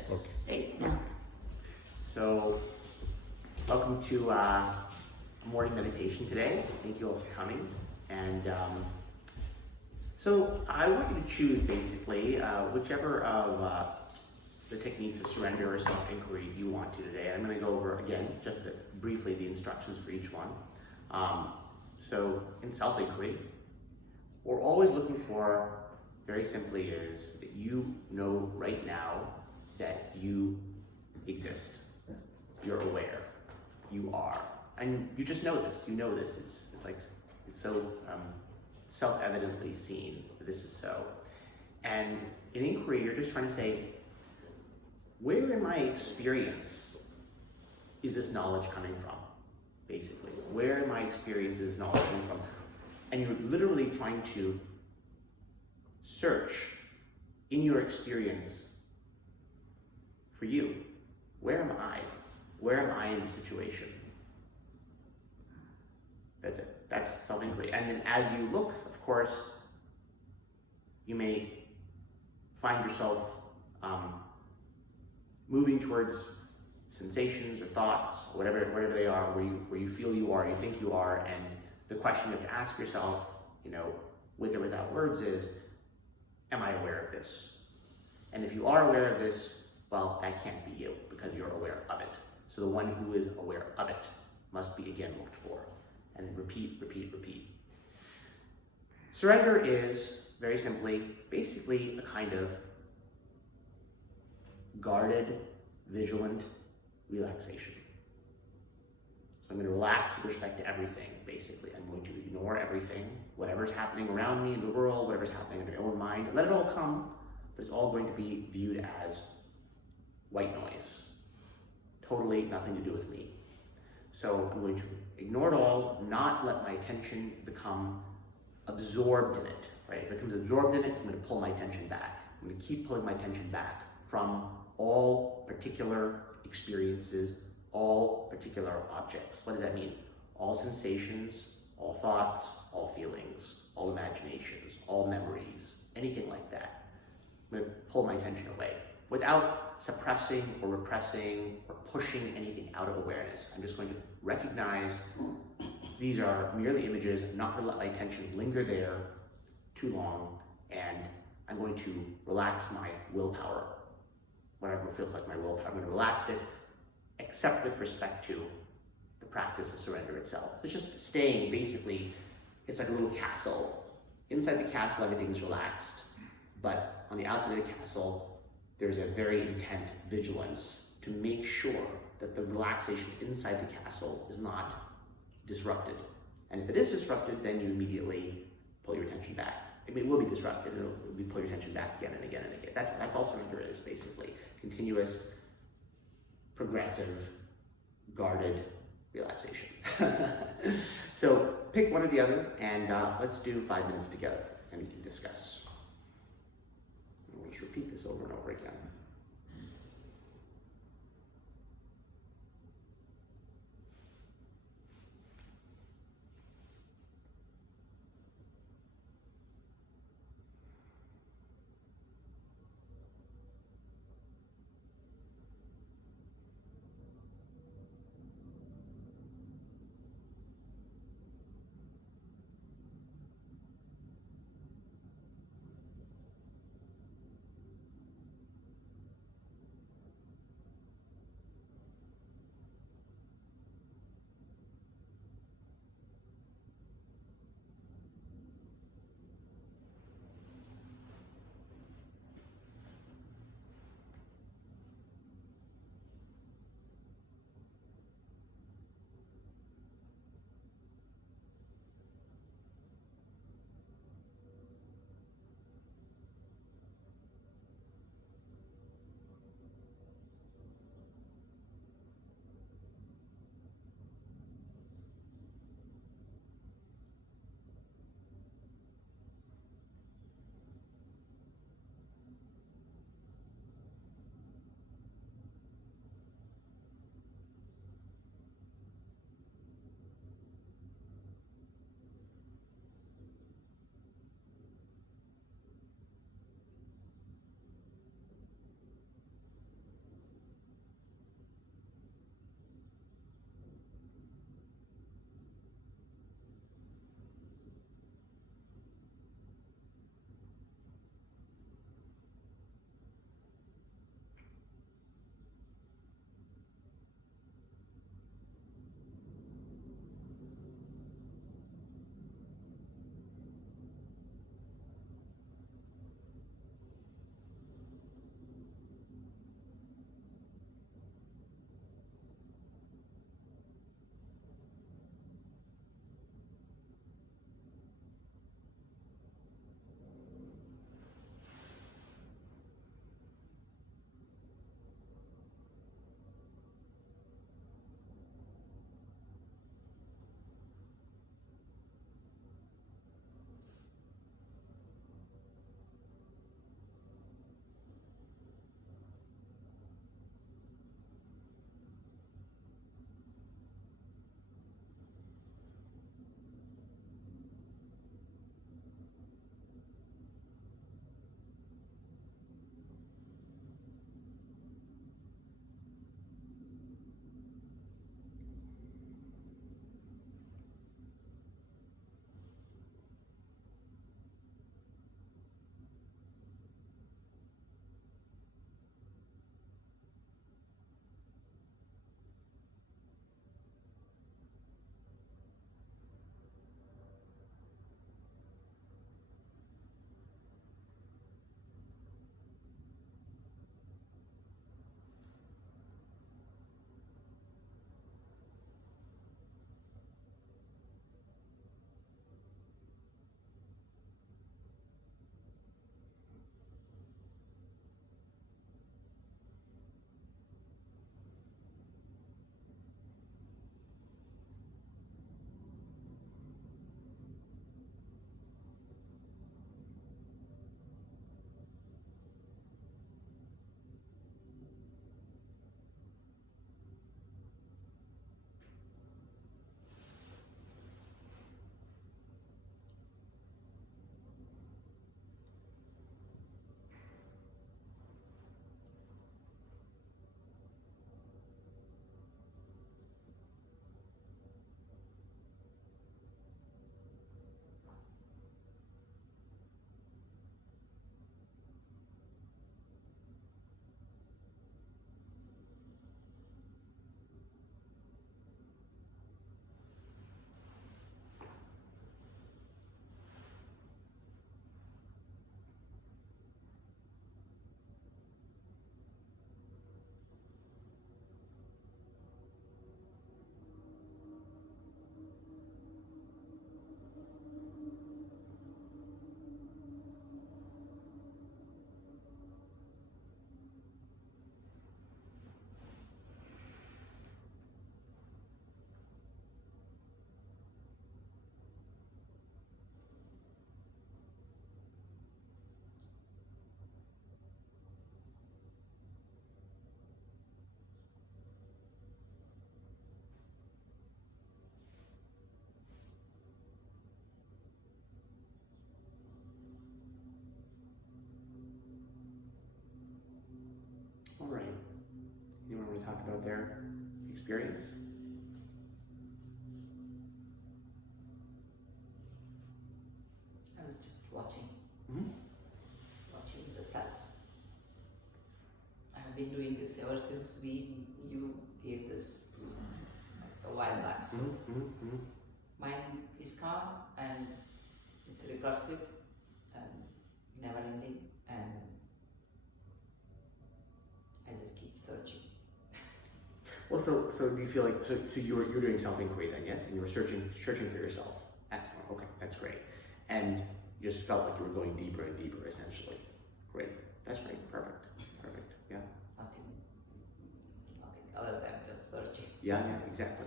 this. Okay. Hey, yeah. So, welcome to morning meditation today. Thank you all for coming. And so I want you to choose basically whichever of the techniques of surrender or self-inquiry you want to today. I'm going to go over again, just briefly, the instructions for each one. So in self-inquiry, we're always looking for, very simply, is that you know right now that you exist. You're aware. You are. And you just know this. You know this. It's so self-evidently seen that this is so. And in inquiry, you're just trying to say, where in my experience is this knowledge coming from? Basically, where in my experience is this knowledge coming from? And you're literally trying to search in your experience for you. Where am I? Where am I in the situation? That's it. That's self-inquiry. And then as you look, of course, you may find yourself moving towards sensations or thoughts, or whatever they are, where you feel you are, you think you are, and the question you have to ask yourself, with or without words, is, am I aware of this? And if you are aware of this, well, that can't be you, because you're aware of it. So the one who is aware of it must be again looked for. And then repeat, repeat, repeat. Surrender is, very simply, basically a kind of guarded, vigilant relaxation. So I'm going to relax with respect to everything, basically. I'm going to ignore everything, whatever's happening around me in the world, whatever's happening in my own mind. Let it all come, but it's all going to be viewed as white noise. Totally nothing to do with me. So I'm going to ignore it all, not let my attention become absorbed in it, right? If it becomes absorbed in it, I'm going to pull my attention back. I'm going to keep pulling my attention back from all particular experiences, all particular objects. What does that mean? All sensations, all thoughts, all feelings, all imaginations, all memories, anything like that. I'm going to pull my attention away without suppressing or repressing or pushing anything out of awareness. I'm just going to recognize these are merely images. I'm not going to let my attention linger there too long, and I'm going to relax my willpower. Whatever feels like my willpower, I'm going to relax it, except with respect to the practice of surrender itself. It's just staying, basically, it's like a little castle. Inside the castle, everything's relaxed, but on the outside of the castle, there's a very intent vigilance to make sure that the relaxation inside the castle is not disrupted. And if it is disrupted, then you immediately pull your attention back. I mean, it will be disrupted, and it'll be pull your attention back again and again and again. That's all surrender is, basically. Continuous, progressive, guarded relaxation. So pick one or the other, and let's do 5 minutes together, and we can discuss. We'll just repeat this over and over again. talk about their experience? I was just watching Mm-hmm. the self. I've been doing this ever since you gave this a while back. Mm-hmm. Mm-hmm. Mind is calm and it's recursive and never ending, and I just keep searching. Well, so do you feel like so you're doing self-inquiry then, yes, and you were searching for yourself. Excellent. Okay, that's great. And you just felt like you were going deeper and deeper, essentially. Great. That's great. Perfect. Yeah. Nothing other than just searching. Yeah. Exactly.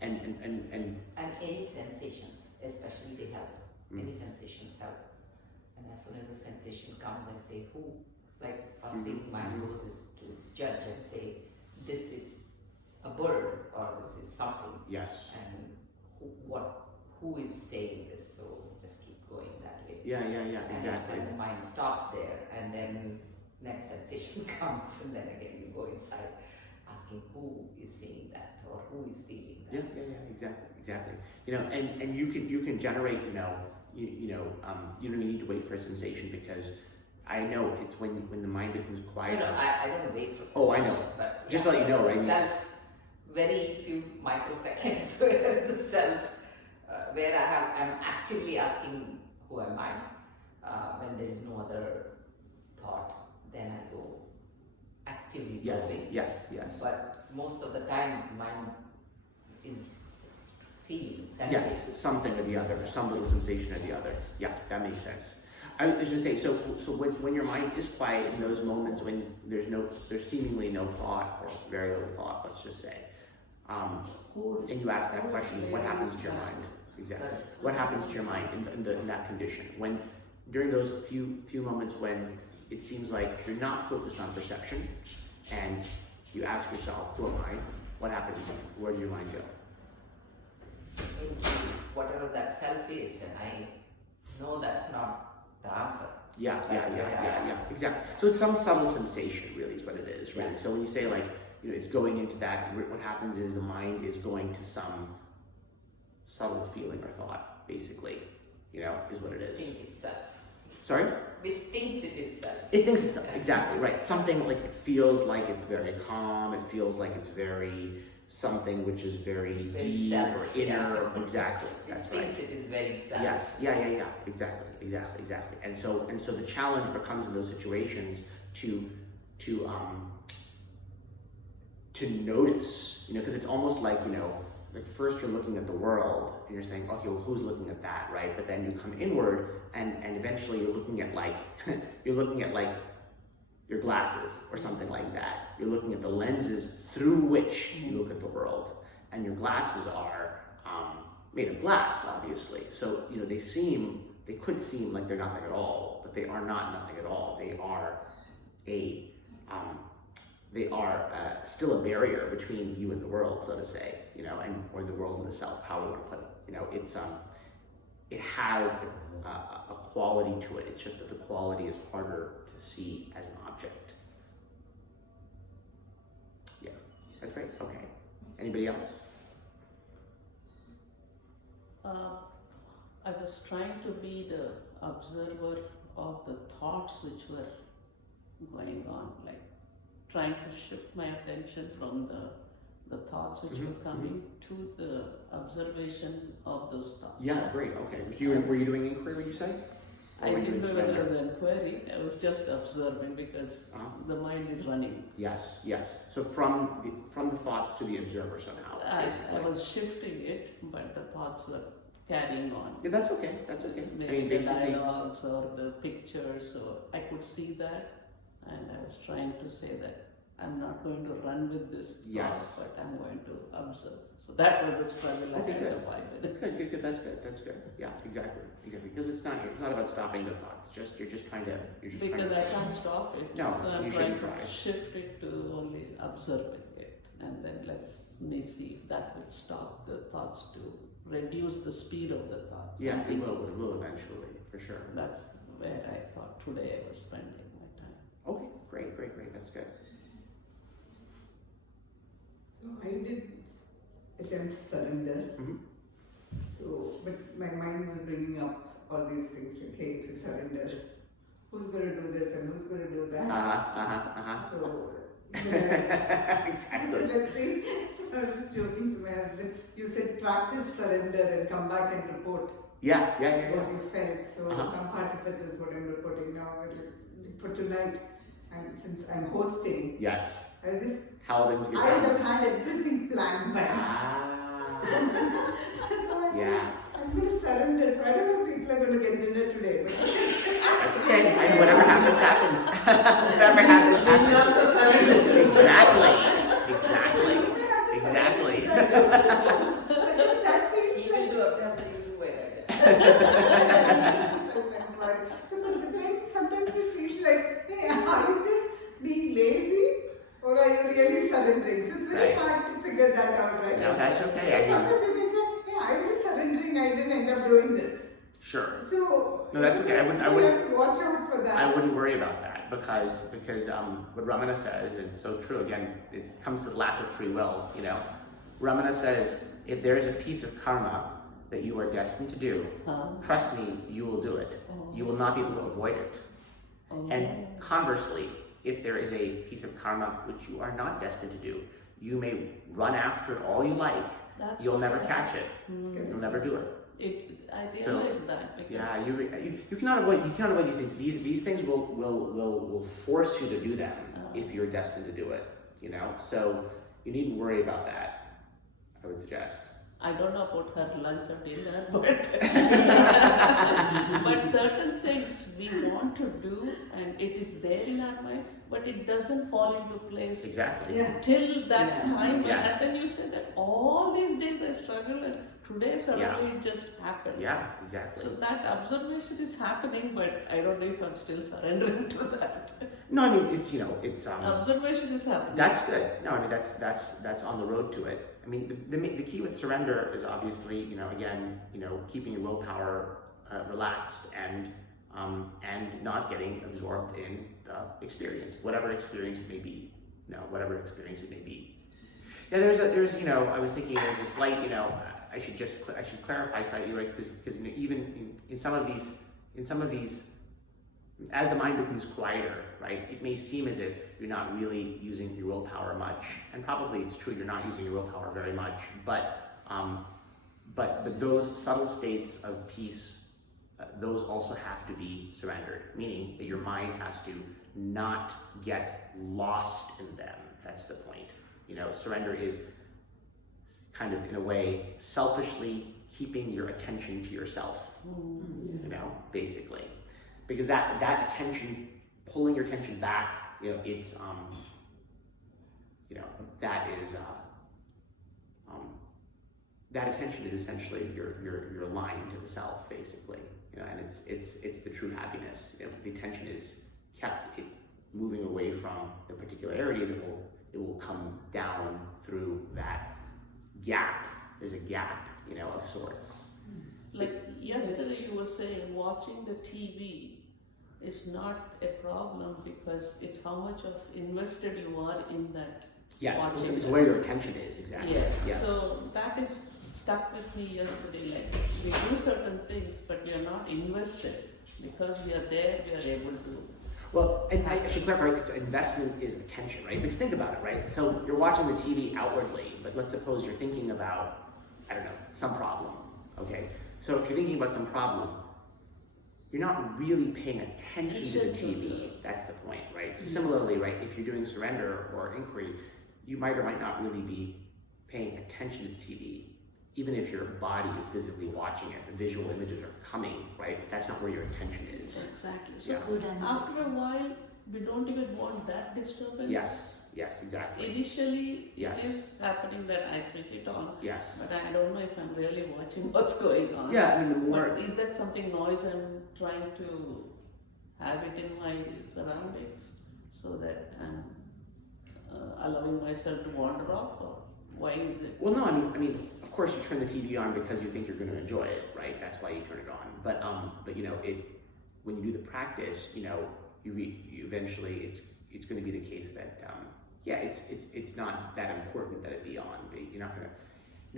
And And any sensations, especially they help. Mm. Any sensations help. And as soon as the sensation comes, I say, who? Like, first thing my goes is to judge and say, this is a bird or this is something. yes. And who is saying this? So just keep going that way. Yeah. Exactly. And the mind stops there, and then next sensation comes, and then again you go inside asking who is saying that or who is feeling that. Yeah. Exactly. You know, and you can generate. You don't even need to wait for a sensation, because I know it's when the mind becomes quiet. No, I don't wait for sensation. Oh, I know. But Just to let you know, right? Self, very few microseconds where the self, where I'm actively asking who am I, when there is no other thought, then I go actively probing. Yes. But most of the times mind is feeling, sensing. Yes, something or the other, some little sensation or the other. Yeah, that makes sense. I was going to say, so when your mind is quiet in those moments when there's seemingly no thought or very little thought, let's just say, and you ask that question, what happens to your mind? Exactly. What happens to your mind in that condition? When during those few moments when it seems like you're not focused on perception, and you ask yourself, who am I? What happens? Where does your mind go? Into whatever that self is, and I know that's not the answer. Yeah, exactly. So it's some subtle sensation, really, is what it is, right? Yeah. So when you say like, it's going into that, what happens is the mind is going to some subtle feeling or thought, basically, is what it is. Think itself. Sorry? Which thinks it is self. It thinks it's self, exactly, right. Something like it feels like it's very calm, it feels like it's very something which is very deep self, or inner, exactly. Which That's thinks right. it is very self. Yes, yeah, exactly. And so the challenge becomes in those situations to notice, because it's almost like, like first you're looking at the world and you're saying, okay, well, who's looking at that, right? But then you come inward and eventually you're looking at like, your glasses or something like that. You're looking at the lenses through which you look at the world, and your glasses are made of glass, obviously. So, they could seem like they're nothing at all, but they are not nothing at all. They are still a barrier between you and the world, so to say, or the world and the self, how we want to put it. It has a quality to it. It's just that the quality is harder to see as an object. Yeah, that's great. Okay. Anybody else? I was trying to be the observer of the thoughts which were going on, like trying to shift my attention from the thoughts which were coming to the observation of those thoughts. Yeah, great. Okay. Were you doing inquiry, would you say? Or I were you didn't doing know whether it surrender? was inquiry, I was just observing because the mind is running. Yes. So from the thoughts to the observer somehow. I basically. was shifting it, but the thoughts were carrying on. Yeah, that's okay. Maybe the dialogues or the pictures, so I could see that, and I was trying to say that I'm not going to run with this Yes. thought, but I'm going to observe. So that was the struggle I Okay, had good. for 5 minutes. Good. That's good. Yeah, exactly. Because it's not about stopping the thoughts. You're just trying to. Because I can't stop it. No, so I'm you trying shouldn't try. to shift it to only observing it, and then let me see if that would stop the thoughts to reduce the speed of the thoughts. Yeah, I it think will eventually, for sure. That's where I thought today I was spending my time. Okay, great. That's good. So I did attempt surrender. Mhm. So, but my mind was bringing up all these things. Okay, if you surrender, who's going to do this and who's going to do that? So. Yeah. Exactly. So let's see. So I was just joking to my husband. You said practice surrender and come back and report Yeah. what you felt. So some part of it is what I'm reporting now. For tonight, and since I'm hosting, Yes. I just How things get I would done. have had everything planned by now. Ah. So I Yeah. said, I'm going to surrender. So I don't know if people are going to get dinner today. But That's okay. And whatever happens, happens. Whatever happens, happens. Exactly. that feels He will do abhyasa, you do it. self-employed. So, but then sometimes it feels like, hey, are you just being lazy or are you really surrendering? So it's very Right. hard to figure that out, right? No, that's okay. Sometimes you can say, hey, I was surrendering, I didn't end up doing this. Sure. So No, that's okay. I you wouldn't. have to watch out for that. I wouldn't worry about that because what Ramana says is so true. Again, it comes to the lack of free will. Ramana says if there is a piece of karma that you are destined to do, trust me, you will do it. You will not be able to avoid it. And conversely, if there is a piece of karma which you are not destined to do, you may run after it all you like. You'll never catch it. You'll never do it. I realize that because Yeah, you cannot avoid these things. These things will force you to do them if you're destined to do it. So you needn't worry about that. I would suggest. I don't know about her lunch or dinner, but certain things we want to do and it is there in our mind, but it doesn't fall into place Exactly. till that Yeah. time. Yes. And then you say that all these days I struggle and today suddenly it just happened. Yeah, exactly. So that observation is happening, but I don't know if I'm still surrendering to that. No, I mean it's Observation is happening. that's good. No, I mean that's on the road to it. I mean the key with surrender is obviously keeping your willpower relaxed and not getting absorbed in the experience, whatever experience it may be. Whatever experience it may be. Yeah, there's I was thinking there's a slight I should clarify slightly, right? Because even in some of these, as the mind becomes quieter, right, it may seem as if you're not really using your willpower much, and probably it's true you're not using your willpower very much. But those subtle states of peace, those also have to be surrendered, meaning that your mind has to not get lost in them. That's the point. Surrender is kind of, in a way, selfishly keeping your attention to yourself, basically. Because that attention, pulling your attention back, it's, that attention is essentially your line to the self, basically. And it's the true happiness. The attention is kept moving away from the particularities, it will come down through that gap. There's a gap, of sorts. Like yesterday you were saying watching the TV is not a problem because it's how much of invested you are in that. Yes, watching it's that. where your attention is, exactly. Yes. So that is stuck with me yesterday. Like we do certain things, but we are not invested because we are there. We are able to. Well, and I should clarify, investment is attention, right? Because think about it, right? So you're watching the TV outwardly, but let's suppose you're thinking about, I don't know, some problem, okay? So if you're thinking about some problem, you're not really paying attention to the TV. That's the point, right? So similarly, right, if you're doing surrender or inquiry, you might or might not really be paying attention to the TV. Even if your body is physically watching it, the visual images are coming, right? That's not where your attention is. Exactly. So Yeah. after a while, we don't even want that disturbance. Yes, exactly. Initially, Yes. it is happening that I switch it on, Yes. but I don't know if I'm really watching what's going on. Yeah, I mean, the more... But is that something noise I'm trying to have it in my surroundings so that I'm allowing myself to wander off, or why is it? Well, no, I mean, of course you turn the TV on because you think you're going to enjoy it, right? That's why you turn it on. But when you do the practice, you eventually it's going to be the case that yeah, it's not that important that it be on. You're not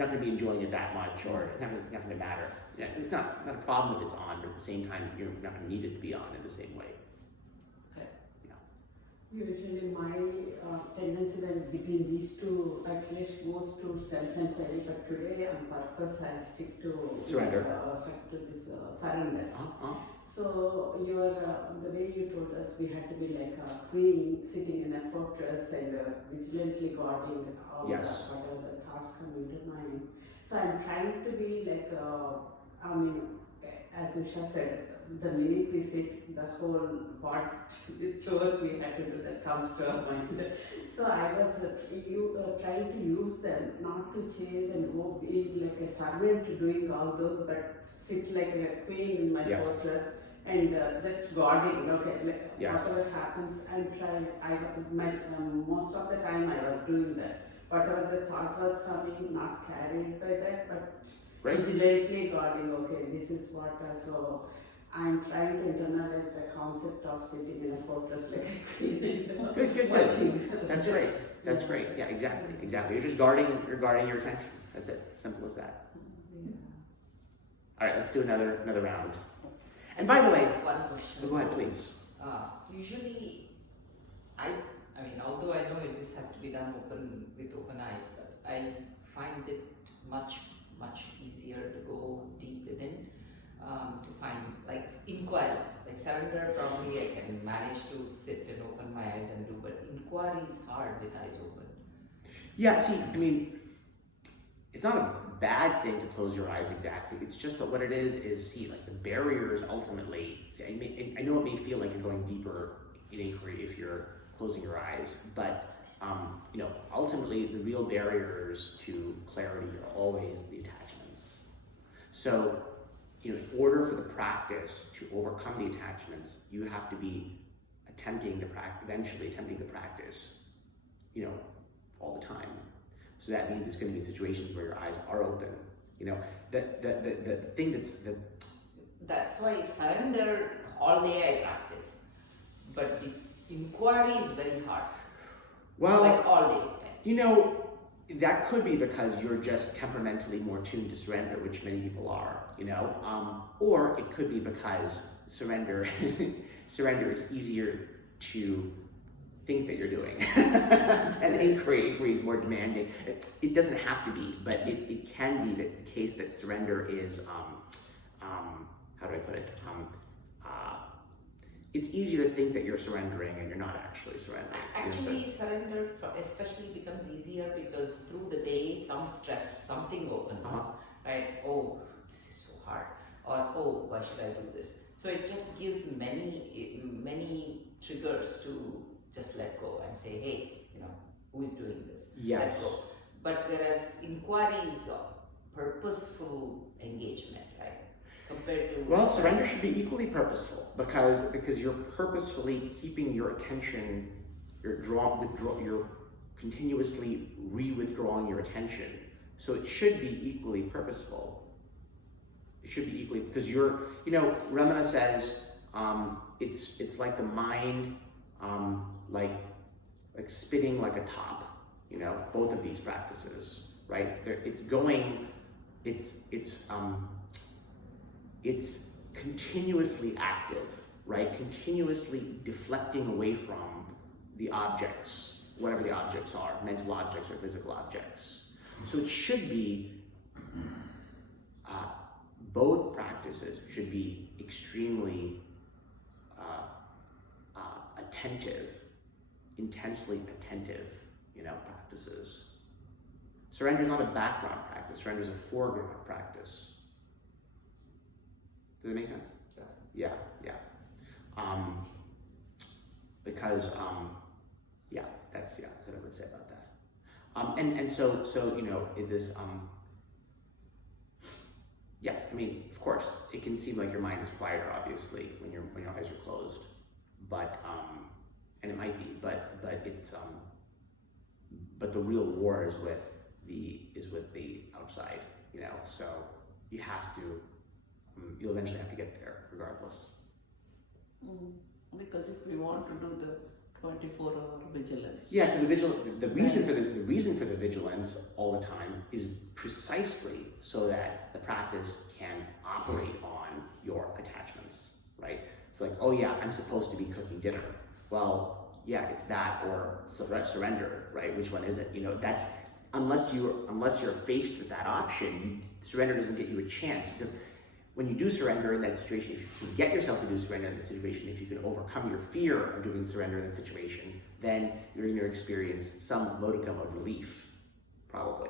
gonna be enjoying it that much, or it's not gonna matter. Yeah, it's not a problem if it's on, but at the same time, you're not gonna need it to be on in the same way. Usually my tendency when between these two Akilesh goes to self-inquiry, but today on purpose I stick to Surrender. Stuck to this surrender. Uh-huh. So the way you told us we had to be like a queen sitting in a fortress and vigilantly guarding all Yes. whatever the thoughts come into mind. So I'm trying to be like I mean, as Usha said, the minute we sit, the whole what chores we had to do that comes to our mind. So I was trying to use them not to chase and go be like a servant doing all those, but sit like a queen in my Yes. fortress and just guarding. Okay, like Yes. whatever happens, I'm trying. Most of the time I was doing that. Whatever the thought was coming, not carried by that, but Right. vigilantly guarding. Okay, this is what. So I'm trying to internalize the concept of sitting in a fortress like a queen. Good. Watching. That's great. That's great. Yeah, exactly. You're just guarding your attention. That's it. Simple as that. Yeah. All right, let's do another round. And by the way, One question. go ahead, please. Usually, I mean, although I know this has to be done with open eyes, but I find it much easier to go deep within, to find like inquiry, like surrender. Probably I can manage to sit and open my eyes and do, but inquiry is hard with eyes open. Yeah, see, I mean, it's not a bad thing to close your eyes exactly. It's just that what it is see, like the barriers ultimately, see, I know it may feel like you're going deeper in inquiry if you're closing your eyes, but ultimately the real barriers to clarity are always the attachments. So, in order for the practice to overcome the attachments, you have to be eventually attempting the practice, all the time. So that means it's going to be situations where your eyes are open. The thing That's why surrender all day I practice, but the inquiry is very hard. well, Like all day. that could be because you're just temperamentally more tuned to surrender, which many people are, or it could be because surrender is easier to think that you're doing. And inquiry is more demanding. It doesn't have to be, but it can be that the case that surrender is, how do I put it? It's easier to think that you're surrendering and you're not actually surrendering. Actually, surrender especially becomes easier because through the day, some stress, something opens up, right? Oh, this is so hard, or oh, why should I do this? So it just gives many triggers to just let go and say, hey, who is doing this? Yes. Let go. But whereas inquiry is a purposeful engagement, right? Compared to Well, surrender should be equally purposeful because you're purposefully keeping your attention, you're continuously withdrawing your attention. So it should be equally purposeful. It should be equally because Ramana says it's like the mind, like spinning like a top. Both of these practices, right? It's continuously active, right? Continuously deflecting away from the objects, whatever the objects are, mental objects or physical objects. So it should be, both practices should be extremely attentive, intensely attentive, practices. Surrender is not a background practice, surrender is a foreground practice. Does that make sense? Yeah. Because that's what I would say about that. And so this I mean, of course, it can seem like your mind is quieter, obviously, when your eyes are closed, but and it might be, but it's but the real war is with the outside, So you have to. You'll eventually have to get there regardless. Because if we want to do the 24-hour vigilance. Yeah, because the reason for the vigilance all the time is precisely so that the practice can operate on your attachments, right? So like, oh yeah, I'm supposed to be cooking dinner. Well, yeah, it's that or surrender, right? Which one is it? You know, that's unless you're faced with that option, surrender doesn't get you a chance, because when you do surrender in that situation, if you can get yourself to do surrender in that situation, if you can overcome your fear of doing surrender in that situation, then you're going to experience some modicum of relief, probably,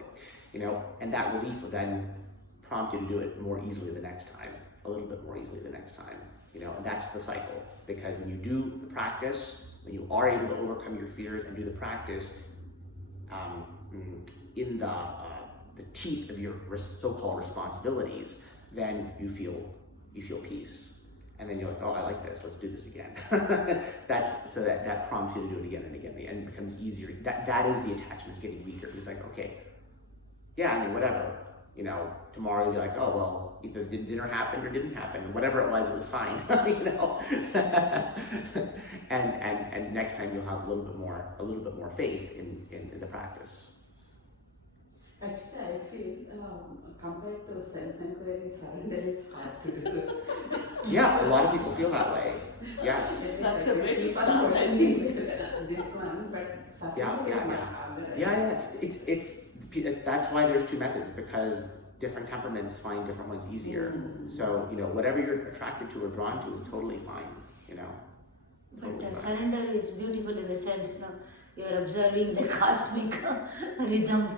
you know, and that relief will then prompt you to do it more easily the next time, a little bit more easily the next time, you know, and that's the cycle. Because when you do the practice, when you are able to overcome your fears and do the practice in the teeth of your so-called responsibilities, then you feel peace, and then you're like, oh, I like this. Let's do this again. That prompts you to do it again and again, and it becomes easier. That is the attachments getting weaker. It's like, okay, yeah, I mean, whatever. You know, tomorrow you'll be like, oh well, either dinner happened or didn't happen. Whatever it was fine. You know, and next time you'll have a little bit more faith in the practice. Actually, I feel compared to self-inquiry, surrender is hard to do. Yeah, a lot of people feel that way. Yes. That's a very keep strong on questioning this one, but surrender is much harder. Yeah. It's that's why there's two methods, because different temperaments find different ones easier. So, you know, whatever you're attracted to or drawn to is totally fine, you know. But surrender is beautiful in the sense, no, you are observing the cosmic rhythm.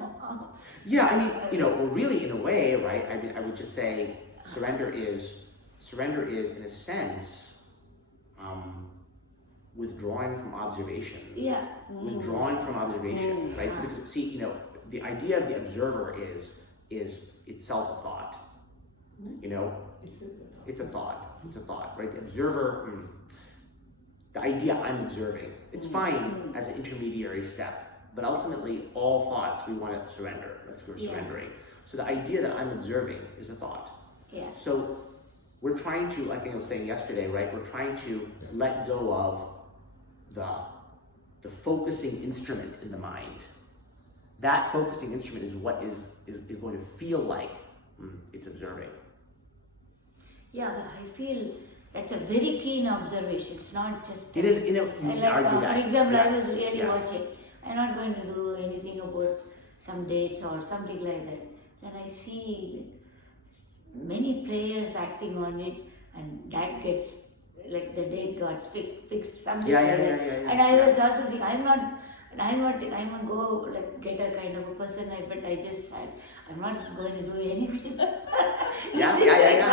Yeah, I mean, you know, well, really, in a way, right? I mean, I would just say surrender is in a sense withdrawing from observation. Yeah. Withdrawing from observation, right? So because, see, you know, the idea of the observer is itself a thought. You know, it's a thought, right? The observer, the idea I'm observing, it's fine as an intermediary step, but ultimately all thoughts we want to surrender. That's what we're surrendering. So the idea that I'm observing is a thought. Yeah. So we're trying to, I think I was saying yesterday, right? We're trying to let go of the focusing instrument in the mind. That focusing instrument is what is going to feel like it's observing. Yeah, I feel that's a very keen observation. It's not just. It is, you know, you can argue that. For example, Yes, I was really yes. watching. I'm not going to do anything about some dates or something like that. Then I see many players acting on it, and that gets like the date got fixed, something Yeah. And I was also thinking, I'm not go like get a kind of a person, but I just said, I'm not going to do anything. Yeah. Yeah,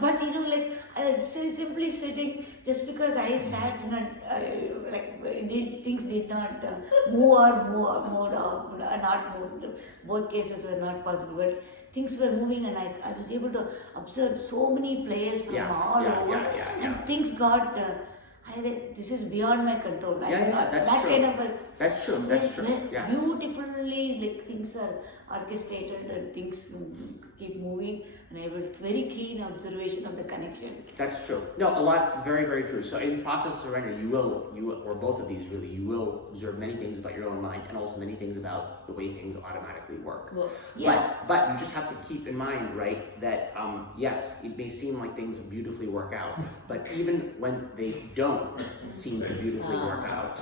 but you know, like I was simply sitting just because I sat and things did not move or not move. Both cases were not possible, but things were moving, and I was able to observe so many players from all over, and things got. I said, this is beyond my control. That's that true. kind of a. That's true. Yes. Beautifully, like things are orchestrated and things keep moving, and I have a very keen observation of the connection. That's true. No, a lot's very, very true. So in the process of surrender, you will, or both of these really, you will observe many things about your own mind and also many things about the way things automatically work. Well, yeah. But you just have to keep in mind, right, that yes, it may seem like things beautifully work out, but even when they don't seem to beautifully work out,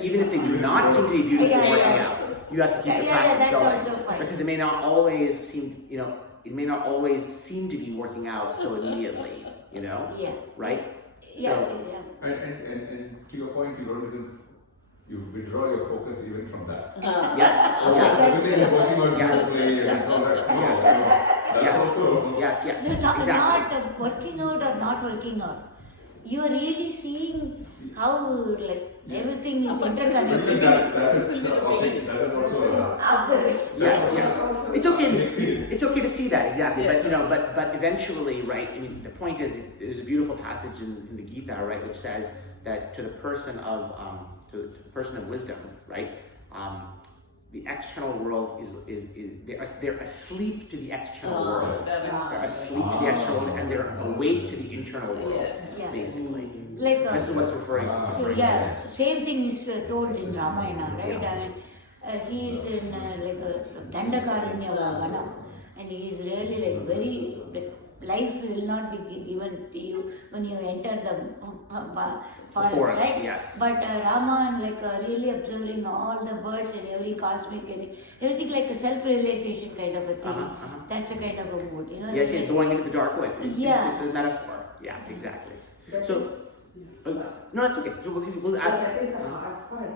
even if they do not seem to be beautifully working out, you have to keep the practice going, because it may not always seem, you know, it may not always seem to be working out so immediately, you know, right? And to your point, you withdraw your focus even from that. Yes. Everything is working out beautifully and Yes. all that. That's also. Yes. No, Exactly. not working out or not working out. You are really seeing how everything is interconnected. That is also Observation. Yes. It's okay to see that, exactly. But you know, but eventually, right? I mean, the point is, there's a beautiful passage in the Gita, right, which says that to the person of wisdom, right? The external world is they're asleep to the external world. They're asleep to the external world, and they're awake to the internal world, Yes. Yeah. basically. Like This is what's referring Ah. so to yeah, this. same thing is told in Ramayana, right? I mean, he is in like a Dandakaranya Vana, and he is really like very like life will not be given to you when you enter the forest, right? Yes. But Rama like really observing all the birds and every cosmic everything like a self-realization kind of a thing. That's a kind of a mood, you know. Yes, he's going into the dark woods. Yeah. It's a metaphor. Yeah, exactly. That So, is- no, that's okay. So we'll But add. that is the hard part.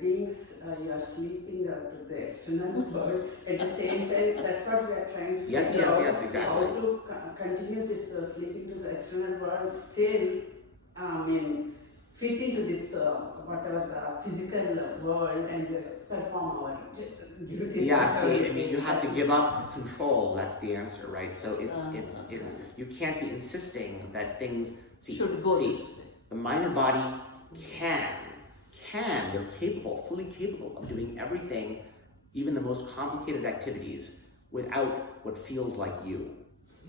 Being you are sleeping to the external world at the same time. That's what we are trying to Yes, figure yes, out. yes, exactly. How to continue this sleeping to the external world still, fit into this whatever the physical world and perform our duties. Yeah, whatever see, it I mean, you is. have to give up control. That's the answer, right? So it's you can't be insisting that things Should go see, this way. the mind and body can they're capable, fully capable of doing everything, even the most complicated activities, without what feels like you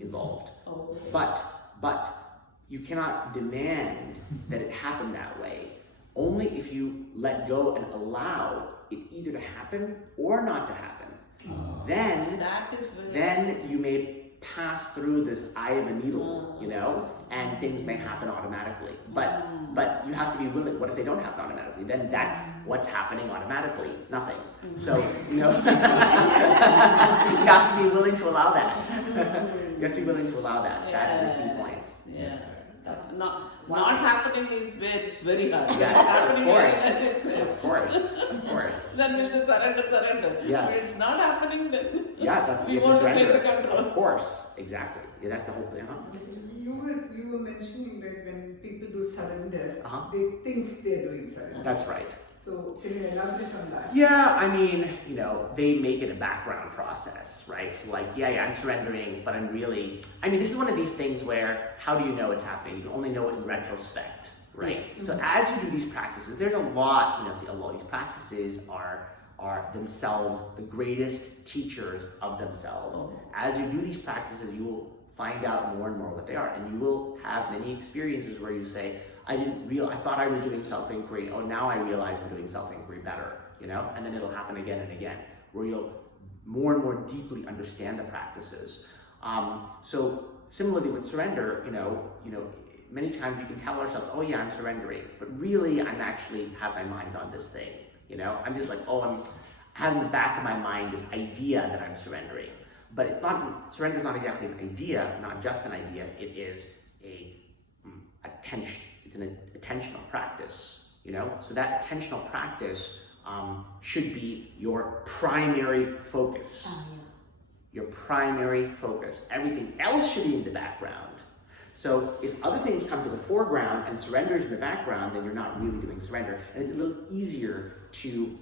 involved. Oh, okay. But you cannot demand that it happen that way. Only if you let go and allow it either to happen or not to happen. Then That is very then you may pass through this eye of a needle, you know, and things may happen automatically. But you have to be willing. What if they don't happen automatically? Then that's what's happening automatically. Nothing. So you know, you have to be willing to allow that. You have to be willing to allow that. That's the key point. Yeah. Not happening is where it's very hard. Yes, of Happening course, very of course, of course. Then we'll just surrender. Yes. But it's not happening then. Yeah, that's what We you have want to to take surrender. the control. Of course, exactly. Yeah, that's the whole thing. You were mentioning that when people do surrender, Uh-huh. they think they're doing surrender. That's right. So can you elaborate on that? Yeah, I mean, you know, they make it a background process, right? So like, yeah, I'm surrendering, but I'm really, I mean, this is one of these things where, how do you know it's happening? You can only know it in retrospect, right? Yes. So as you do these practices, there's a lot, you know, see, a lot of these practices are themselves the greatest teachers of themselves. As you do these practices, you will find out more and more what they are, and you will have many experiences where you say, I thought I was doing self-inquiry. Oh, now I realize I'm doing self-inquiry better, you know? And then it'll happen again and again, where you'll more and more deeply understand the practices. So similarly with surrender, you know, many times we can tell ourselves, oh yeah, I'm surrendering, but really I'm actually have my mind on this thing, you know? I'm just like, oh, I'm having in the back of my mind this idea that I'm surrendering. But it's not, surrender is not exactly an idea, not just an idea, it is it's an attentional practice, you know? So that attentional practice should be your primary focus. Your primary focus. Everything else should be in the background. So if other things come to the foreground and surrender is in the background, then you're not really doing surrender. And it's a little easier to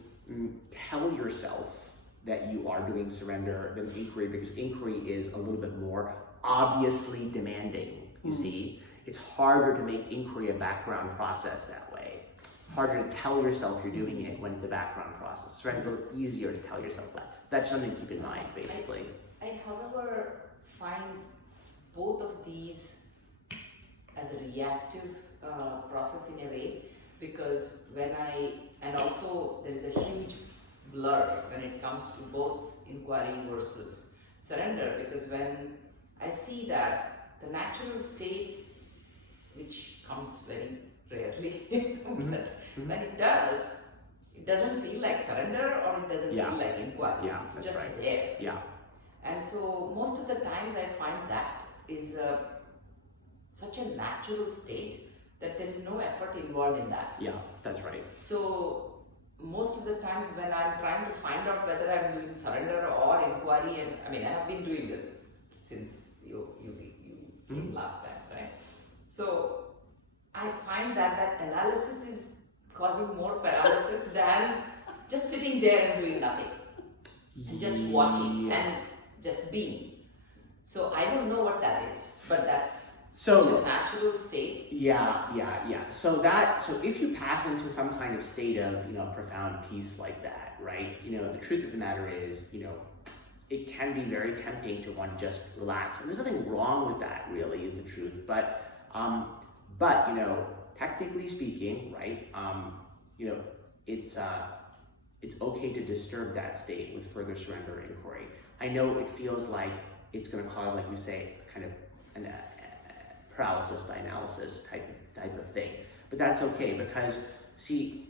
tell yourself that you are doing surrender than inquiry, because inquiry is a little bit more obviously demanding, you see? It's harder to make inquiry a background process that way. Harder to tell yourself you're doing it when it's a background process. Surrender is a little easier to tell yourself that. That's something to keep in mind, basically. I, however, find both of these as a reactive process in a way, because and also there is a huge blur when it comes to both inquiry versus surrender, because when I see that the natural state, which comes very rarely, but when it does, it doesn't feel like surrender or it doesn't feel like inquiry. Yeah, it's that's just right. there. Yeah. And so most of the times I find that is such a natural state that there is no effort involved in that. Yeah, that's right. So most of the times when I'm trying to find out whether I'm doing surrender or inquiry, and I mean I have been doing this since you came last time, right? So I find that analysis is causing more paralysis than just sitting there and doing nothing and just watching and just being. So I don't know what that is, but that's such a natural state. Yeah. So if you pass into some kind of state of, profound peace like that, right? The truth of the matter is, it can be very tempting to want to just relax. And there's nothing wrong with that, really, is the truth. But technically speaking, right, you know, it's okay to disturb that state with further surrender inquiry. I know it feels like it's going to cause, like you say, kind of an paralysis by analysis type of thing, but that's okay, because see,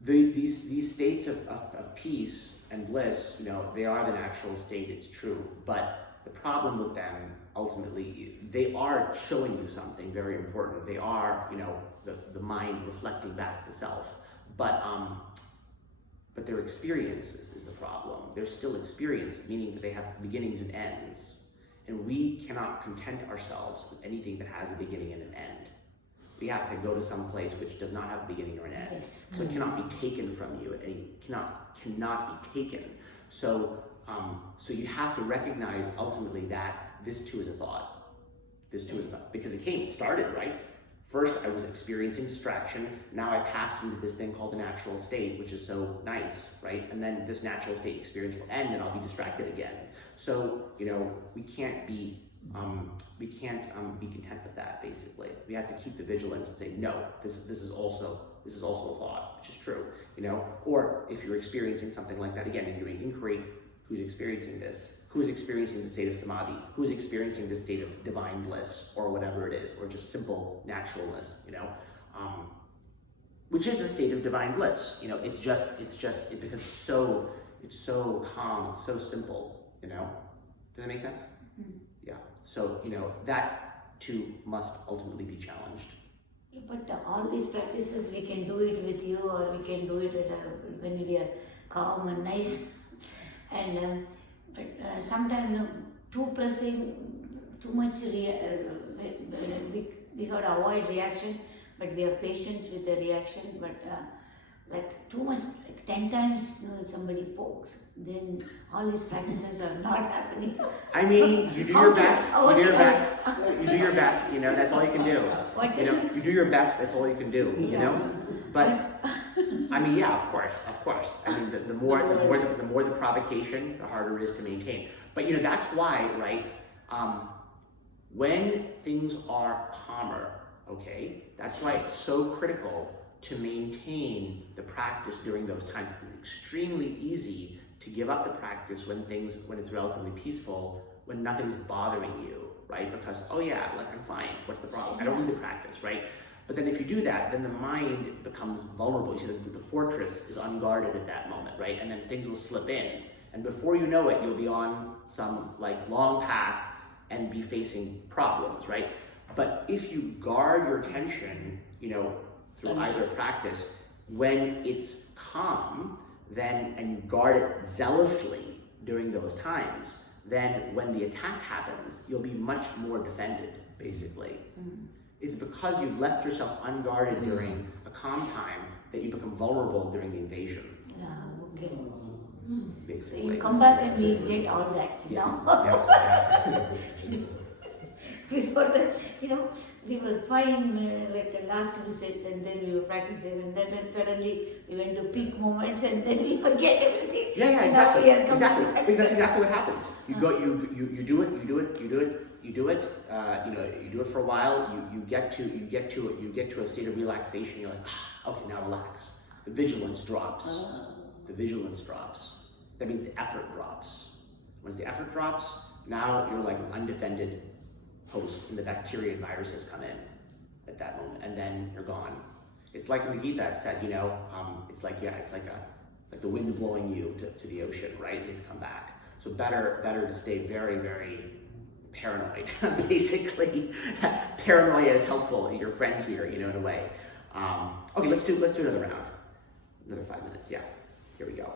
these states of peace and bliss, you know, they are the natural state, it's true, but the problem with them, ultimately, they are showing you something very important. They are, you know, the mind reflecting back the self, but their experiences is the problem. They're still experience, meaning that they have beginnings and ends, and we cannot content ourselves with anything that has a beginning and an end. We have to go to some place which does not have a beginning or an end. Yes. So it cannot be taken from you, and it cannot be taken. So you have to recognize ultimately that this too is a thought. This too is a thought, because it started, right? First, I was experiencing distraction. Now I passed into this thing called the natural state, which is so nice, right? And then this natural state experience will end, and I'll be distracted again. So, you know, we can't be content with that. Basically, we have to keep the vigilance and say, no, this is also a thought, which is true, you know. Or if you're experiencing something like that again, and you're doing inquiry, who's experiencing this? Who's experiencing the state of samadhi? Who's experiencing the state of divine bliss, or whatever it is, or just simple naturalness, you know, which is a state of divine bliss. You know, it's just because it's so calm, it's so simple. You know, does that make sense? Mm-hmm. Yeah. So, you know, that too must ultimately be challenged. But all these practices, we can do it with you, or we can do it when we are calm and nice. And but sometimes too pressing, too much. We have to avoid reaction, but we have patience with the reaction. But like too much, like 10 times, you know, somebody pokes, then all these practices are not happening. I mean, you do your best. You do your best. You do your best. You know, that's all you can do. What's You know, you do your best. That's all you can do. You Yeah. know, but I mean, yeah, of course. I mean, the more the provocation, the harder it is to maintain. But you know, that's why, right? When things are calmer, okay, that's why it's so critical to maintain the practice during those times. It's extremely easy to give up the practice when it's relatively peaceful, when nothing's bothering you, right? Because, oh yeah, like I'm fine, what's the problem? I don't need the practice, right? But then if you do that, then the mind becomes vulnerable. You see, the fortress is unguarded at that moment, right? And then things will slip in. And before you know it, you'll be on some like long path and be facing problems, right? But if you guard your attention, you know, through either practice, when it's calm, then, and you guard it zealously during those times, then when the attack happens, you'll be much more defended, basically. Mm. It's because you've left yourself unguarded during a calm time that you become vulnerable during the invasion, Yeah, okay. So basically. you come back and we get all that, you Yes. know. Yes. Before that, you know, we were fine like the last visit, and then we were practicing, and then suddenly we went to peak moments, and then we forget everything. Yeah, And exactly. now we are coming Exactly. back. Because that's exactly what happens. You go, you do it. You do it for a while. You get to a state of relaxation. You're like, okay, now relax. The vigilance drops. The vigilance drops. That means the effort drops. Once the effort drops, now you're like an undefended host, and the bacteria and viruses come in at that moment, and then you're gone. It's like in the Gita it said, you know, it's like the wind blowing you to the ocean, right? You have to come back. So better to stay very, very paranoid. Basically, paranoia is helpful. Your friend here, you know, in a way. Okay, let's do another round. Another 5 minutes. Yeah, here we go.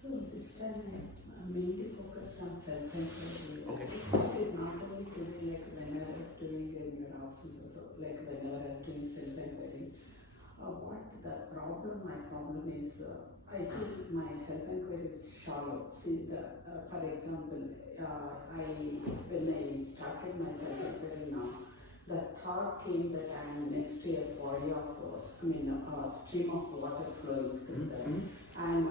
So this time I'm mainly focused on self-control. Okay. It is not only today, like when I was doing in your absence also, like whenever I was doing self-inquiry. What the problem, my problem is, I feel my self-inquiry is shallow. See, for example, when I started my self-inquiry now, the thought came that I am next to a body of, a stream of water flowing through that. I'm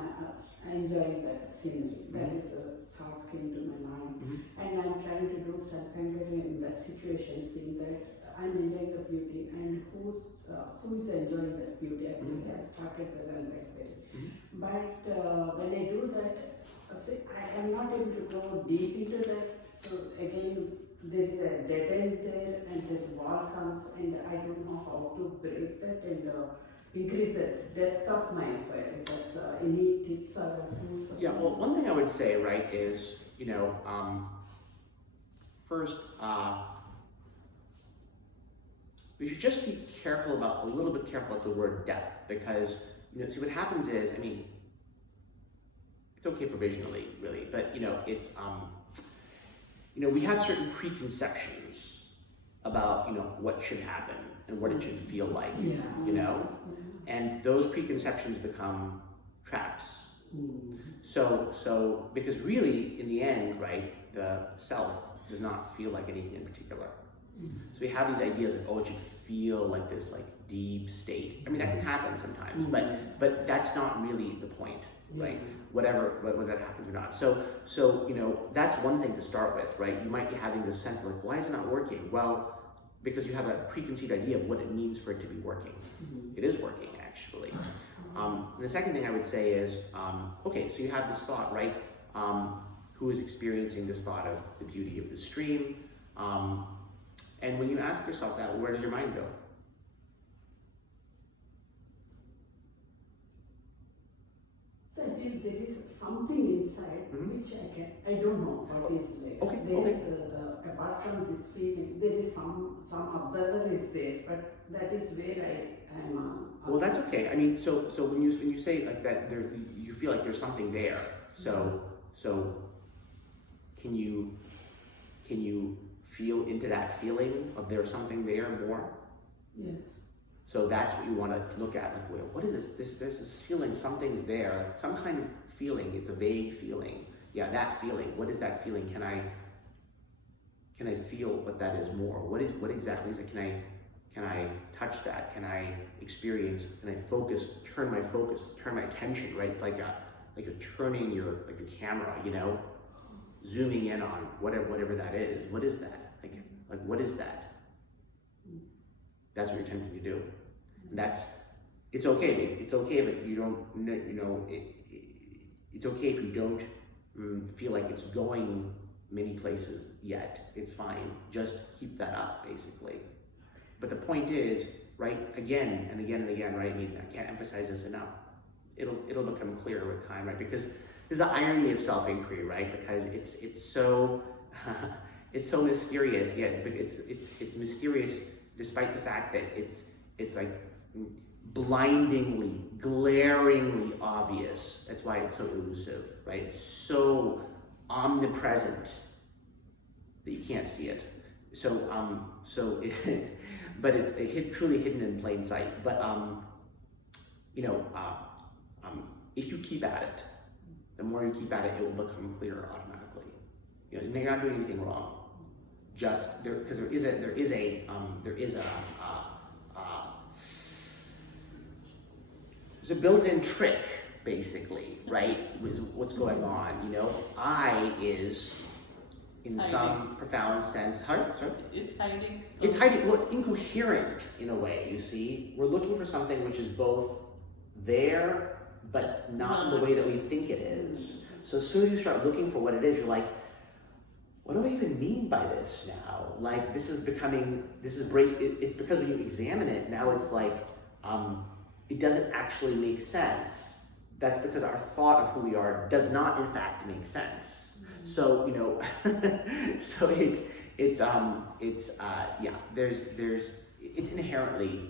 enjoying that scenery. That is a thought came to my mind. And I'm trying to do self-inquiry in that situation, seeing that I'm enjoying the beauty and who's enjoying that beauty. Actually, I started the self-inquiry. But when I do that, see, I am not able to go deep into that. So again, there is a dead end there, and this wall comes, and I don't know how to break that and increase the depth of my inquiry. That's any tips or tools? Yeah, well, one thing I would say, right, is, first, we should just be a little bit careful about the word depth, because, see what happens is, it's okay provisionally, really, but, it's, we have certain preconceptions about, what should happen and what it should feel like, and those preconceptions become traps. So, because really, in the end, right, the self does not feel like anything in particular. So we have these ideas like, oh, it should feel like this, like, deep state. That can happen sometimes, but that's not really the point, right? Whether that happens or not. So that's one thing to start with, right? You might be having this sense of like, why is it not working? Well, because you have a preconceived idea of what it means for it to be working. It is working, actually. And the second thing I would say is, okay, so you have this thought, right? Who is experiencing this thought of the beauty of the stream? And when you ask yourself that, where does your mind go? So I feel there is something inside which I don't know what is like. Okay. There is apart from this feeling, there is some observer is there, but that is where I am. Well, that's okay. So when you say like that, you feel like there's something there. So can you feel into that feeling of there's something there more? Yes. So that's what you want to look at. Like, well, what is this? There's this feeling. Something's there. Like some kind of feeling. It's a vague feeling. Yeah, that feeling. What is that feeling? Can I feel what that is more? What exactly is it? Can I touch that? Can I experience? Can I focus? Turn my attention. Right? It's like you're turning the camera. Zooming in on whatever that is. What is that? Like what is that? That's what you're attempting to do. And it's okay. It's okay if you don't. It's okay if you don't feel like it's going many places yet. It's fine. Just keep that up, basically. But the point is, right? Again and again and again, right? I can't emphasize this enough. It'll become clearer with time, right? Because there's the irony of self-inquiry, right? Because it's so it's so mysterious. Yeah, it's mysterious despite the fact that it's like blindingly, glaringly obvious. That's why it's so elusive, right? It's so omnipresent that you can't see it. But it's truly hidden in plain sight. But if you keep at it, the more you keep at it, it will become clearer automatically. You're not doing anything wrong. Just because there is a built-in trick, basically, right? With what's going on. I is in Hiding. some profound sense. Sorry? It's hiding. It's hiding. Well, it's incoherent in a way. You see, we're looking for something which is both there, but not in the way that we think it is. So as soon as you start looking for what it is, you're like, what do I even mean by this now? Like, it's because when you examine it, now it's like, it doesn't actually make sense. That's because our thought of who we are does not in fact make sense. So, so it is inherently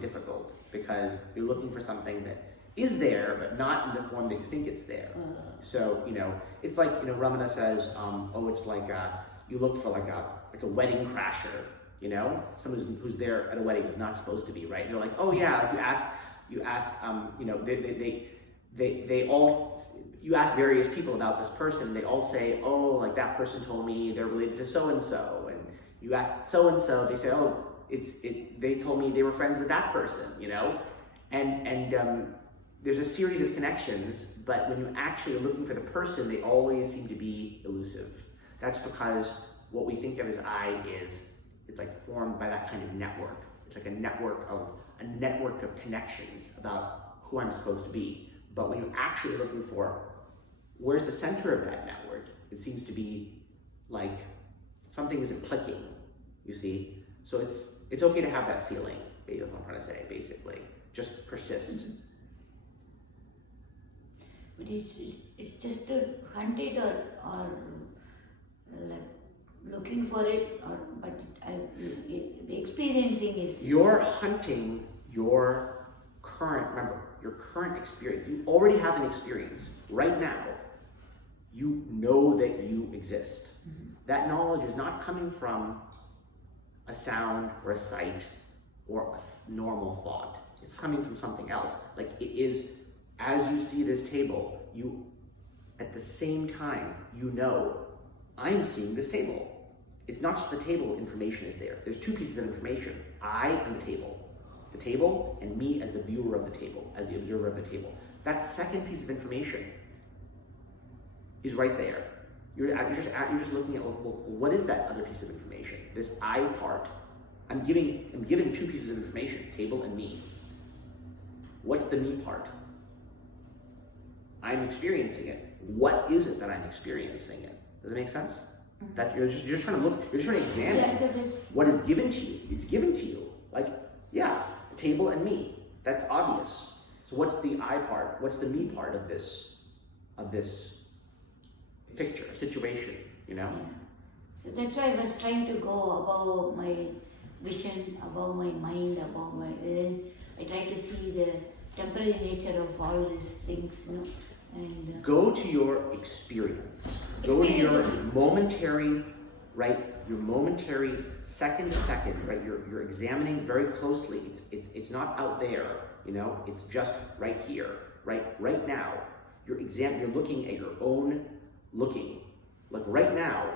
difficult because you're looking for something that is there, but not in the form that you think it's there. So, it's like, Ramana says, it's like you look for like a wedding crasher, someone who's there at a wedding is not supposed to be, right? You're like, oh yeah, like you ask, you ask various people about this person, they all say, oh, like that person told me they're related to so-and-so, and you ask so-and-so, they say, oh, they told me they were friends with that person, and there's a series of connections, but when you actually are looking for the person, they always seem to be elusive. That's because what we think of as I it's like formed by that kind of network. It's like a network of connections about who I'm supposed to be. But when you're actually looking for where's the center of that network, it seems to be like something isn't clicking, you see? So it's okay to have that feeling, is what I'm trying to say, basically. Just persist. But it's just to hunt it or like looking for it, but experiencing is. You're hunting your current experience. You already have an experience. Right now, you know that you exist. Mm-hmm. That knowledge is not coming from a sound or a sight or a normal thought. It's coming from something else. Like it is, as you see this table, you, at the same time, I'm seeing this table. It's not just the table information is there. There's two pieces of information. I and the table and me as the viewer of the table, as the observer of the table. That second piece of information is right there. You're just looking at, well, what is that other piece of information? This I part. I'm giving two pieces of information, table and me. What's the me part? I'm experiencing it. What is it that I'm experiencing it? Does it make sense? Mm-hmm. That you're just trying to look, you're just trying to examine what is given to you. It's given to you. Like, yeah, the table and me. That's obvious. So what's the I part? What's the me part of this picture, situation, Yeah. So that's why I was trying to go above my vision, above my mind, then I try to see the temporary nature of all these things, and go to your experience. Go to your momentary, right? Your momentary second to second, right? You're examining very closely. It's not out there, it's just right here, right now. You're looking at your own looking. Like right now,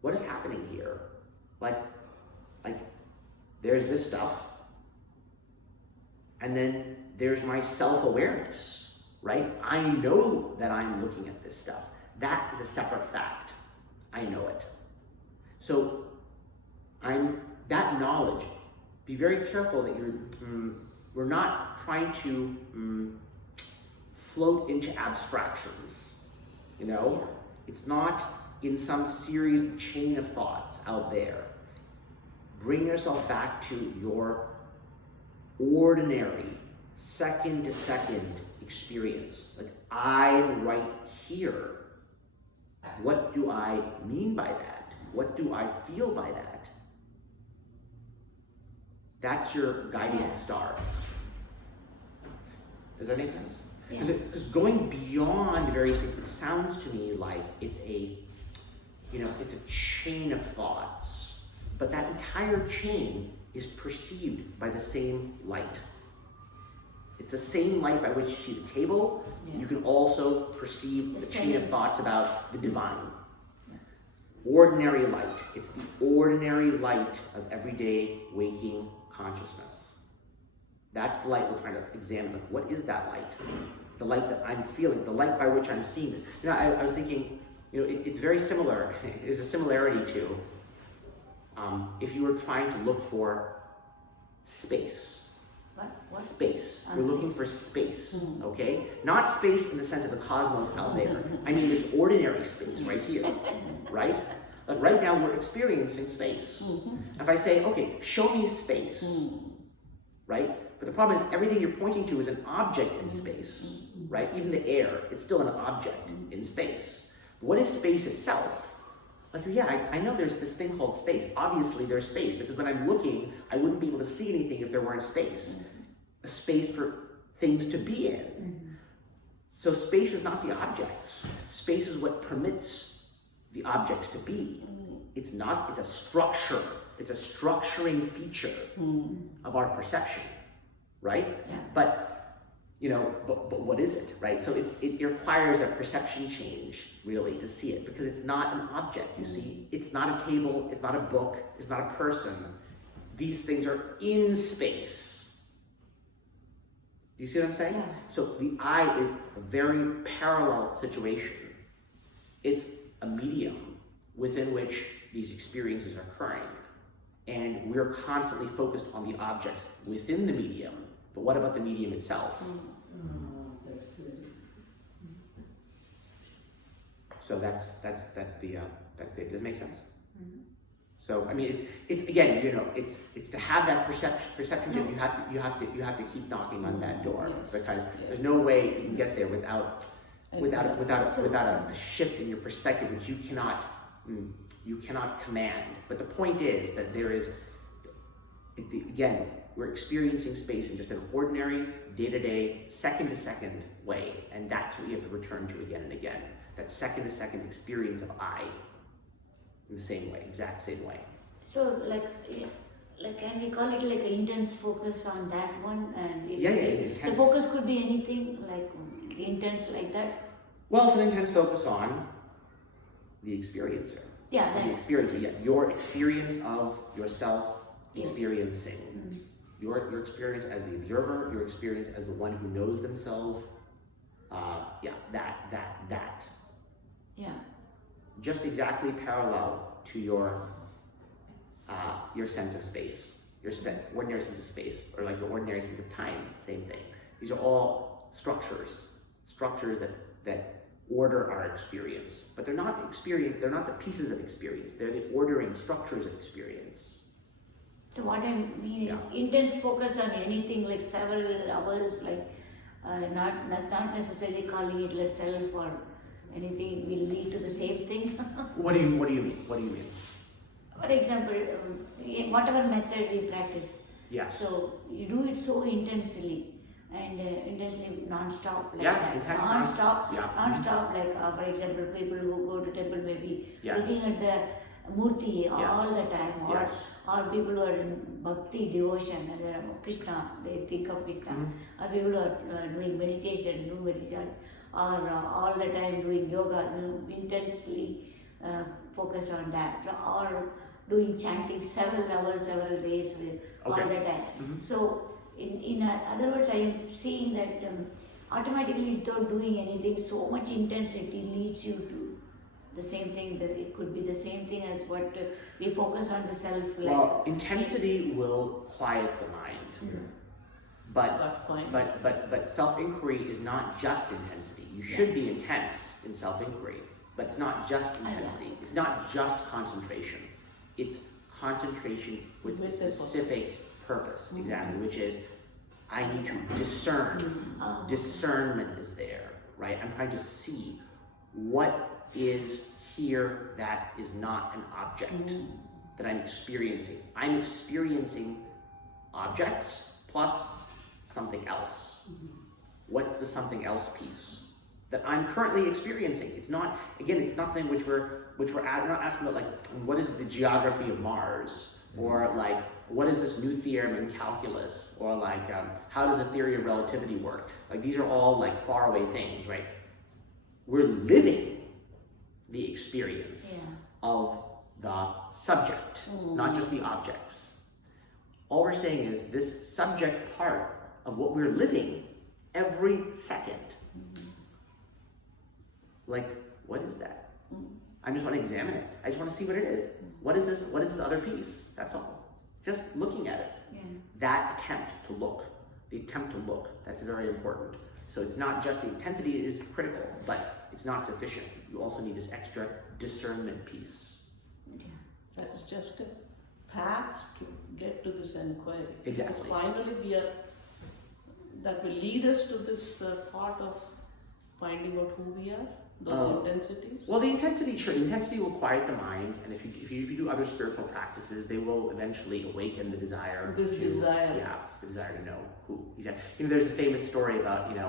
what is happening here? Like there's this stuff, and then there's my self-awareness, right? I know that I'm looking at this stuff. That is a separate fact. I know it. So that knowledge, be very careful that we're not trying to float into abstractions, It's not in some series chain of thoughts out there. Bring yourself back to your ordinary, second to second experience. Like, I'm right here. What do I mean by that? What do I feel by that? That's your guiding star. Does that make sense? Because going beyond various things, it sounds to me like it's a chain of thoughts. But that entire chain is perceived by the same light. It's the same light by which you see the table. Yeah. You can also perceive the chain of thoughts about the divine. Yeah. Ordinary light. It's the ordinary light of everyday waking consciousness. That's the light we're trying to examine. Like, what is that light? The light that I'm feeling, the light by which I'm seeing this. I was thinking, it's very similar. There's a similarity to if you were trying to look for space. What? Space. You're looking for space, okay? Not space in the sense of the cosmos out there. I mean, there's ordinary space right here, right? Like right now, we're experiencing space. If I say, okay, show me space, right? But the problem is everything you're pointing to is an object in space, right? Even the air, it's still an object in space. What is space itself? Like, yeah, I know there's this thing called space. Obviously there's space, because when I'm looking, I wouldn't be able to see anything if there weren't space. A space for things to be in. So space is not the objects. Space is what permits the objects to be. It's not, it's a structure. It's a structuring feature of our perception, right? Yeah. But but what is it, right? So it requires a perception change, really, to see it, because it's not an object, you see? It's not a table, it's not a book, it's not a person. These things are in space. You see what I'm saying? Yeah. So the eye is a very parallel situation. It's a medium within which these experiences are occurring. And we're constantly focused on the objects within the medium. But what about the medium itself? That's very. So that's the does it make sense? So I mean, it's again, it's to have that perception. You have to keep knocking on that door, Yes. because there's no way you can get there without a shift in your perspective, which you cannot command. But the point is that there is, again, we're experiencing space in just an ordinary, day-to-day, second-to-second way, and that's what you have to return to again and again. That second-to-second experience of I, in the same way, exact same way. So like can we call it like an intense focus on that one? And Yeah, the intense. focus could be anything, like intense like that. Well, it's an intense focus on the experiencer. Yeah, The that. experiencer, yeah, your experience of yourself Yes. experiencing. Your experience as the observer, your experience as the one who knows themselves. That. Yeah. Just exactly parallel to your sense of space, your ordinary sense of space, or like your ordinary sense of time, same thing. These are all structures that order our experience, but they're not the pieces of experience, they're the ordering structures of experience. So what I mean is intense focus on anything like several hours, like not necessarily calling it like self or anything will lead to the same thing. What do you mean? For example, whatever method we practice, Yes. so you do it so intensely and intensely non-stop like Yeah, that. intense Non-stop, yeah. non-stop, like for example, people who go to temple may be Yes. looking at the murti all the time, Yes. or people who are in bhakti devotion, and they are Krishna, they think of Krishna, or people who are doing meditation, or all the time doing yoga, intensely focused on that, or doing chanting several hours, several days, all Okay. the time. So, in other words, I am seeing that automatically, without doing anything, so much intensity leads you to the same thing. That it could be the same thing as what we focus on the self. Well, intensity will quiet the mind, but fine. But self-inquiry is not just intensity. You should be intense in self-inquiry, but it's not just intensity. It's not just concentration. It's concentration with a With a specific purpose, exactly, which is I need to discern. Discernment is there, right? I'm trying to see what is here that is not an object that I'm experiencing. I'm experiencing objects plus something else. What's the something else piece that I'm currently experiencing? It's not something which we're not asking about, like, what is the geography of Mars, or like, what is this new theorem in calculus, or like, how does the theory of relativity work? Like, these are all like faraway things, right? We're living the experience of the subject, not just the objects. All we're saying is this subject part of what we're living every second. Like, what is that? I just want to examine it. I just want to see what it is. What is this? What is this other piece? That's all. Just looking at it. That attempt to look. The attempt to look. That's very important. So it's not just the intensity is critical, but it's not sufficient. You also need this extra discernment piece. That's just a path to get to this inquiry. Exactly. Because finally, that will lead us to this thought of finding out who we are. those intensities? Well, the intensity will quiet the mind, and if you do other spiritual practices, they will eventually awaken the desire. This desire. Yeah, the desire to know who. Exactly. There's a famous story about I mean,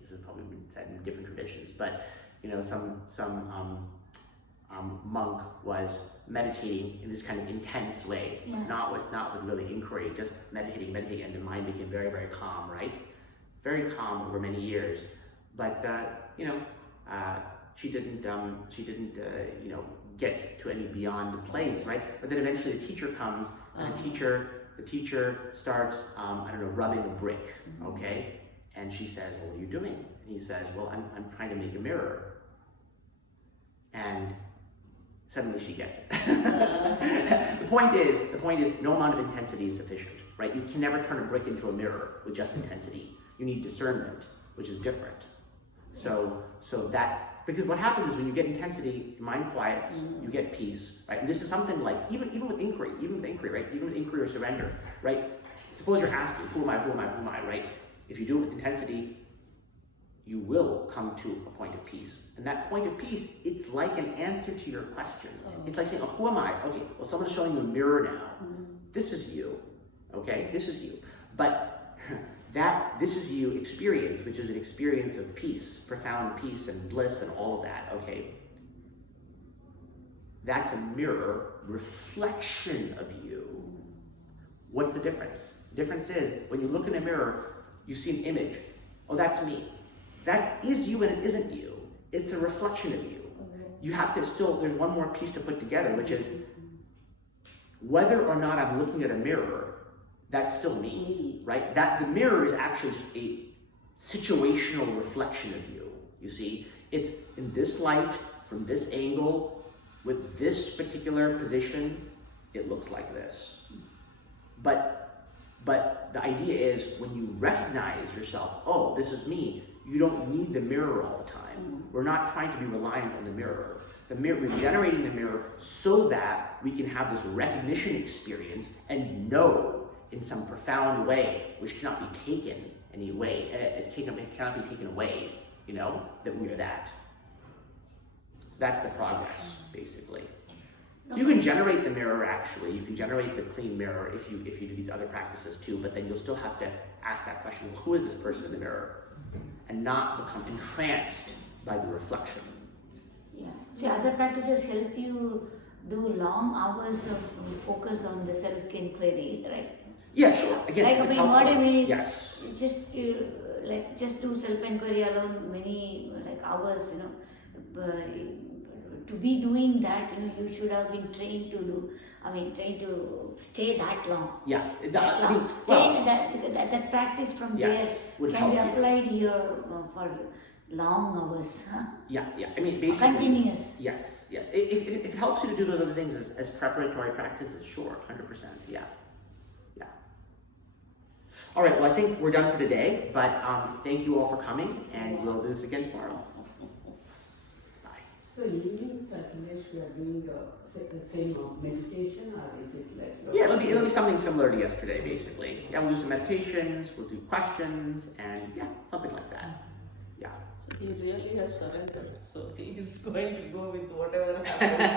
this has probably been said in different traditions, but some monk was meditating in this kind of intense way, Yeah. not with really inquiry, just meditating, and the mind became very, very calm, right? Very calm over many years, but she didn't get to any beyond place, right? But then eventually the teacher comes, and the teacher starts rubbing a brick, okay? And she says, "Well, what are you doing?" And he says, "Well, I'm trying to make a mirror." And suddenly she gets it. The point is, no amount of intensity is sufficient, right? You can never turn a brick into a mirror with just intensity. You need discernment, which is different. So that, because what happens is when you get intensity, your mind quiets, you get peace, right? And this is something like, even with inquiry, right? Even with inquiry or surrender, right? Suppose you're asking, who am I, right? If you do it with intensity, you will come to a point of peace. And that point of peace, it's like an answer to your question. It's like saying, who am I? Okay, well, someone's showing you a mirror now. This is you, okay? This is you. But this is you experience, which is an experience of peace, profound peace and bliss and all of that, okay? That's a mirror reflection of you. What's the difference? The difference is, when you look in a mirror, you see an image. Oh, that's me. That is you and it isn't you. It's a reflection of you. You have to there's one more piece to put together, which is whether or not I'm looking at a mirror, that's still me, right? That the mirror is actually just a situational reflection of you. You see, it's in this light, from this angle, with this particular position, it looks like this. But the idea is when you recognize yourself, oh, this is me, you don't need the mirror all the time. We're not trying to be reliant on the mirror. We're generating the mirror so that we can have this recognition experience and know in some profound way, which cannot be taken anyway, it cannot be taken away, that we are that. So that's the progress, basically. So you can generate the mirror, actually. You can generate the clean mirror if you do these other practices too, but then you'll still have to ask that question, who is this person in the mirror? And not become entranced by the reflection. Yeah. See, other practices help you do long hours of focus on the self-inquiry, right? Yeah, sure. Again, like, if it's what I mean is, yes. just do self-inquiry alone many hours, to be doing that, you should have been trained to stay that long. Yeah. Because that practice from yes, there can be applied here for long hours. Huh? Yeah. I mean, basically. Continuous. Yes. If it helps you to do those other things as preparatory practices, sure, 100%. Yeah. All right. Well, I think we're done for today, but thank you all for coming, and we'll do this again tomorrow. So evenings, Akilesh, we are doing the same meditation, or is it like? Yeah, it'll be something similar to yesterday, basically. Yeah, we'll do some meditations, we'll do questions, and yeah, something like that. Yeah. So he really has surrendered. So he is going to go with whatever happens.